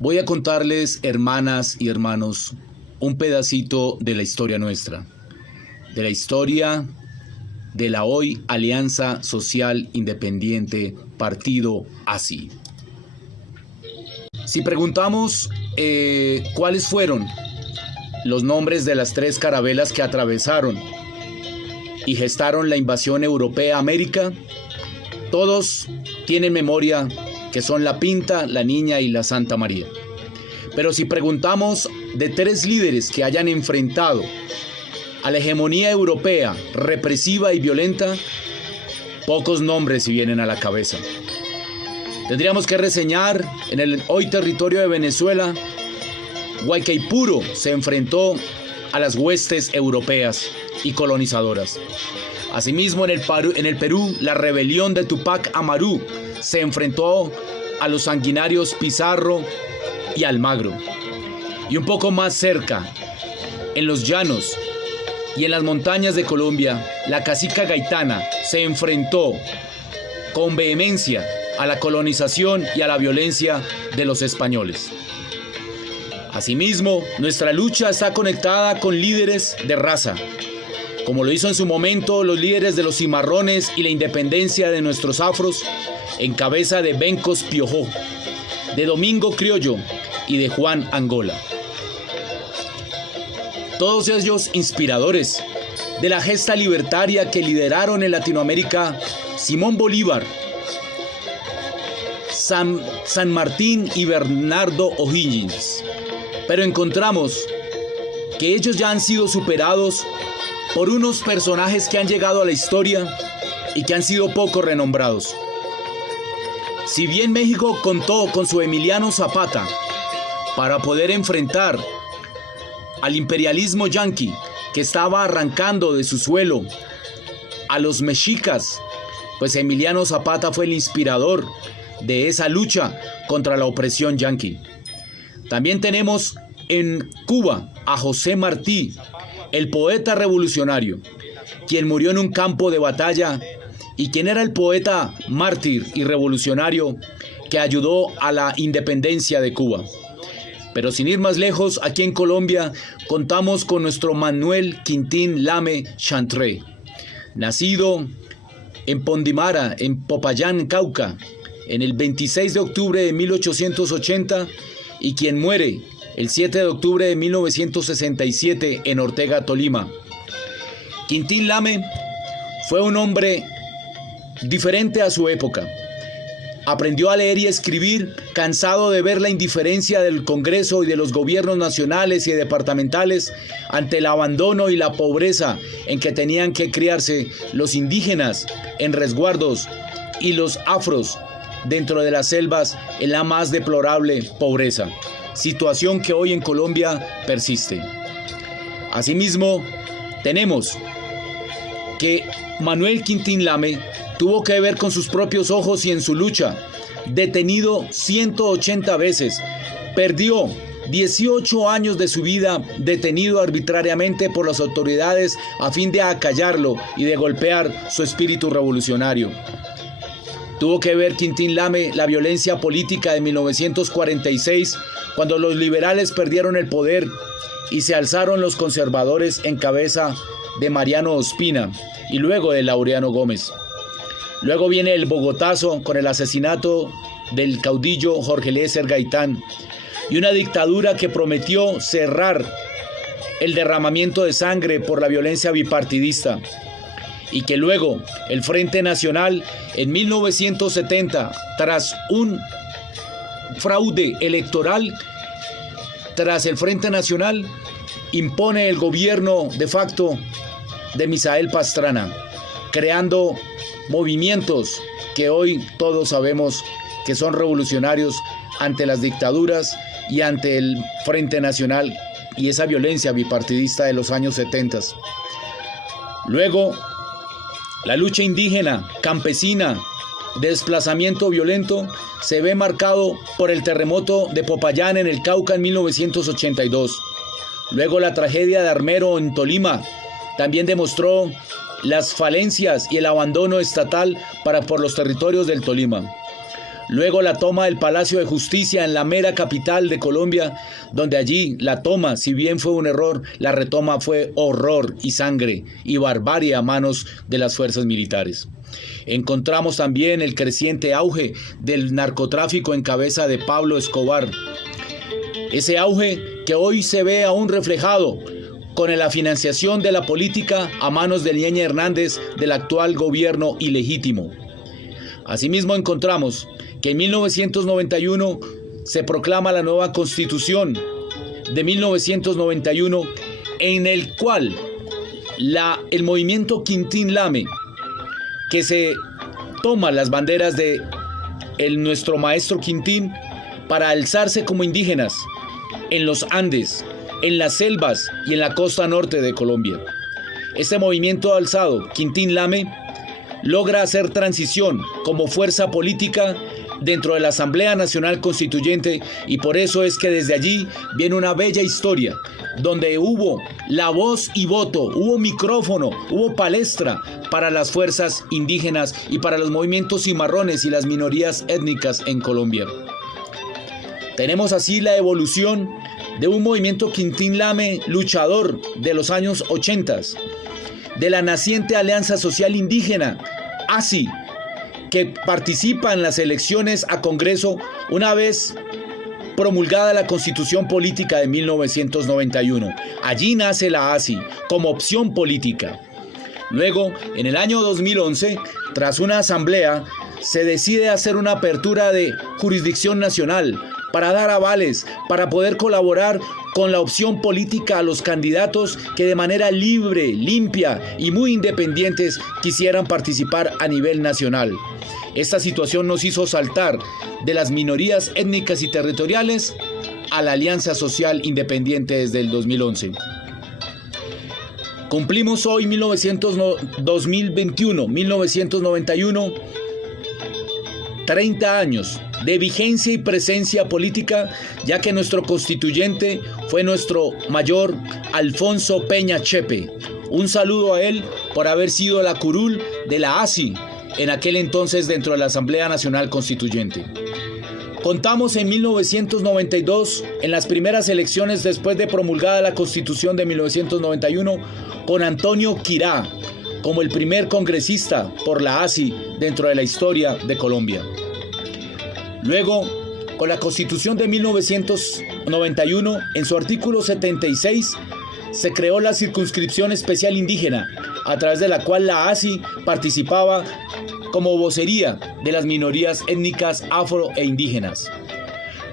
Voy a contarles, hermanas y hermanos, un pedacito de la historia nuestra, de la historia de la hoy Alianza Social Independiente, partido ASI. Si preguntamos cuáles fueron los nombres de las 3 carabelas que atravesaron y gestaron la invasión europea a América, todos tienen memoria que son la Pinta, la Niña y la Santa María. Pero si preguntamos de 3 líderes que hayan enfrentado a la hegemonía europea represiva y violenta, pocos nombres se vienen a la cabeza. Tendríamos que reseñar en el hoy territorio de Venezuela, Guaycaipuro se enfrentó a las huestes europeas y colonizadoras. Asimismo, en el Perú, la rebelión de Tupac Amaru se enfrentó a los sanguinarios Pizarro y Almagro. Y un poco más cerca, en los llanos y en las montañas de Colombia, la cacica gaitana se enfrentó con vehemencia a la colonización y a la violencia de los españoles. Asimismo, nuestra lucha está conectada con líderes de raza, como lo hizo en su momento los líderes de los cimarrones y la independencia de nuestros afros, en cabeza de Bencos Piojó, de Domingo Criollo y de Juan Angola. Todos ellos inspiradores de la gesta libertaria que lideraron en Latinoamérica Simón Bolívar, San Martín y Bernardo O'Higgins. Pero encontramos que ellos ya han sido superados por unos personajes que han llegado a la historia y que han sido poco renombrados. Si bien México contó con su Emiliano Zapata para poder enfrentar al imperialismo yanqui que estaba arrancando de su suelo a los mexicas, pues Emiliano Zapata fue el inspirador de esa lucha contra la opresión yanqui. También tenemos en Cuba a José Martí, el poeta revolucionario, quien murió en un campo de batalla y quien era el poeta mártir y revolucionario que ayudó a la independencia de Cuba. Pero sin ir más lejos, aquí en Colombia contamos con nuestro Manuel Quintín Lame Chantré, nacido en Pondimara, en Popayán, Cauca, en el 26 de octubre de 1880 y quien muere el 7 de octubre de 1967 en Ortega, Tolima. Quintín Lame fue un hombre diferente a su época. Aprendió a leer y escribir, cansado de ver la indiferencia del Congreso y de los gobiernos nacionales y departamentales ante el abandono y la pobreza en que tenían que criarse los indígenas en resguardos y los afros dentro de las selvas en la más deplorable pobreza, situación que hoy en Colombia persiste. Asimismo, tenemos que Manuel Quintín Lame tuvo que ver con sus propios ojos y en su lucha, detenido 180 veces, perdió 18 años de su vida detenido arbitrariamente por las autoridades a fin de acallarlo y de golpear su espíritu revolucionario. Tuvo que ver Quintín Lame la violencia política de 1946, cuando los liberales perdieron el poder y se alzaron los conservadores en cabeza de Mariano Ospina y luego de Laureano Gómez. Luego viene el Bogotazo con el asesinato del caudillo Jorge Eliezer Gaitán y una dictadura que prometió cerrar el derramamiento de sangre por la violencia bipartidista, y que luego el Frente Nacional en 1970, tras un fraude electoral, tras el Frente Nacional, impone el gobierno de facto de Misael Pastrana, creando movimientos que hoy todos sabemos que son revolucionarios ante las dictaduras y ante el Frente Nacional y esa violencia bipartidista de los años 70. Luego, la lucha indígena, campesina, de desplazamiento violento, se ve marcado por el terremoto de Popayán en el Cauca en 1982. Luego la tragedia de Armero en Tolima también demostró las falencias y el abandono estatal por los territorios del Tolima. Luego la toma del Palacio de Justicia en la mera capital de Colombia, donde allí la toma, si bien fue un error, la retoma fue horror y sangre y barbarie a manos de las fuerzas militares. Encontramos también el creciente auge del narcotráfico en cabeza de Pablo Escobar. Ese auge que hoy se ve aún reflejado con la financiación de la política a manos de Liña Hernández del actual gobierno ilegítimo. Asimismo encontramos que en 1991 se proclama la nueva Constitución de 1991, en el cual el movimiento Quintín Lame, que se toma las banderas de nuestro maestro Quintín para alzarse como indígenas en los Andes, en las selvas y en la costa norte de Colombia. Este movimiento alzado, Quintín Lame, logra hacer transición como fuerza política dentro de la Asamblea Nacional Constituyente, y por eso es que desde allí viene una bella historia donde hubo la voz y voto, hubo micrófono, hubo palestra para las fuerzas indígenas y para los movimientos cimarrones y las minorías étnicas en Colombia. Tenemos así la evolución de un movimiento Quintín Lame luchador de los años 80, de la naciente Alianza Social Indígena, ASI, que participa en las elecciones a Congreso una vez promulgada la Constitución Política de 1991. Allí nace la ASI como opción política. Luego, en el año 2011, tras una asamblea, se decide hacer una apertura de jurisdicción nacional para dar avales, para poder colaborar con la opción política a los candidatos que de manera libre, limpia y muy independientes quisieran participar a nivel nacional. Esta situación nos hizo saltar de las minorías étnicas y territoriales a la Alianza Social Independiente desde el 2011. Cumplimos hoy 1991, 30 años de vigencia y presencia política, ya que nuestro constituyente fue nuestro mayor Alfonso Peña Chepe. Un saludo a él por haber sido la curul de la ASI en aquel entonces dentro de la Asamblea Nacional Constituyente. Contamos en 1992, en las primeras elecciones después de promulgada la Constitución de 1991, con Antonio Quirá como el primer congresista por la ASI dentro de la historia de Colombia. Luego, con la Constitución de 1991, en su artículo 76, se creó la Circunscripción Especial Indígena, a través de la cual la ASI participaba como vocería de las minorías étnicas afro e indígenas.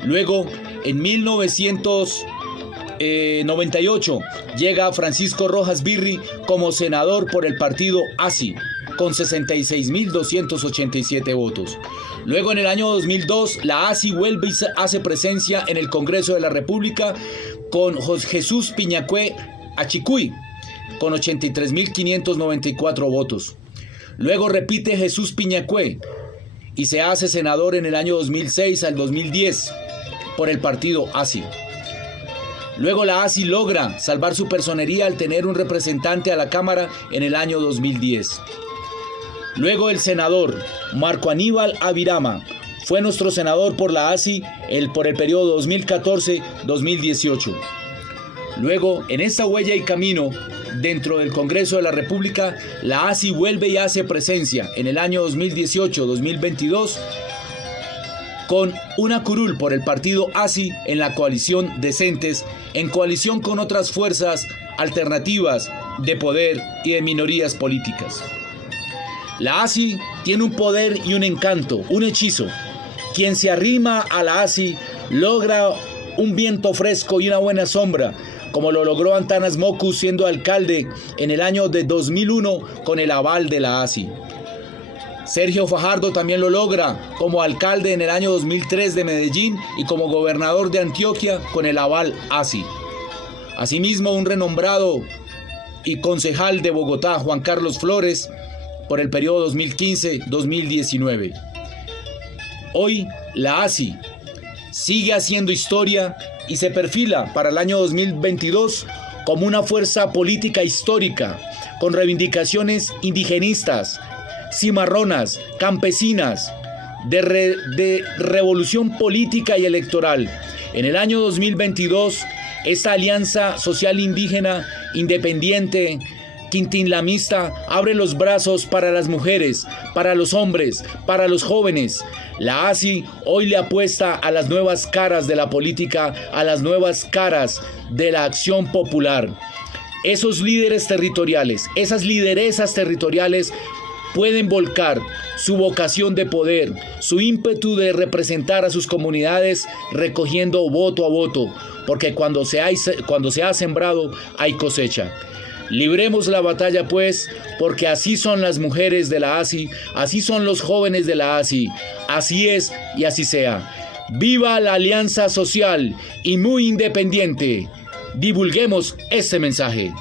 Luego, en 1998, llega Francisco Rojas Birri como senador por el partido ASI, con 66.287 votos. Luego, en el año 2002, la ASI vuelve y hace presencia en el Congreso de la República con Jesús Piñacue Achicuy, con 83.594 votos. Luego repite Jesús Piñacue y se hace senador en el año 2006 al 2010 por el partido ASI. Luego la ASI logra salvar su personería al tener un representante a la Cámara en el año 2010. Luego el senador Marco Aníbal Avirama fue nuestro senador por la ASI por el periodo 2014-2018. Luego, en esta huella y camino dentro del Congreso de la República, la ASI vuelve y hace presencia en el año 2018-2022 con una curul por el partido ASI en la coalición Decentes, en coalición con otras fuerzas alternativas de poder y de minorías políticas. La ASI tiene un poder y un encanto, un hechizo. Quien se arrima a la ASI logra un viento fresco y una buena sombra, como lo logró Antanas Mockus siendo alcalde en el año de 2001 con el aval de la ASI. Sergio Fajardo también lo logra como alcalde en el año 2003 de Medellín y como gobernador de Antioquia con el aval ASI. Asimismo, un renombrado y concejal de Bogotá, Juan Carlos Flores, por el periodo 2015-2019. Hoy, la ASI sigue haciendo historia y se perfila para el año 2022 como una fuerza política histórica, con reivindicaciones indigenistas, cimarronas, campesinas, de revolución política y electoral. En el año 2022, esta alianza social indígena, independiente, quintinlamista, abre los brazos para las mujeres, para los hombres, para los jóvenes. La ASI hoy le apuesta a las nuevas caras de la política, a las nuevas caras de la acción popular. Esos líderes territoriales, esas lideresas territoriales pueden volcar su vocación de poder, su ímpetu de representar a sus comunidades recogiendo voto a voto, porque cuando se ha sembrado hay cosecha. Libremos la batalla pues, porque así son las mujeres de la ASI, así son los jóvenes de la ASI, así es y así sea. ¡Viva la alianza social y muy independiente! Divulguemos este mensaje.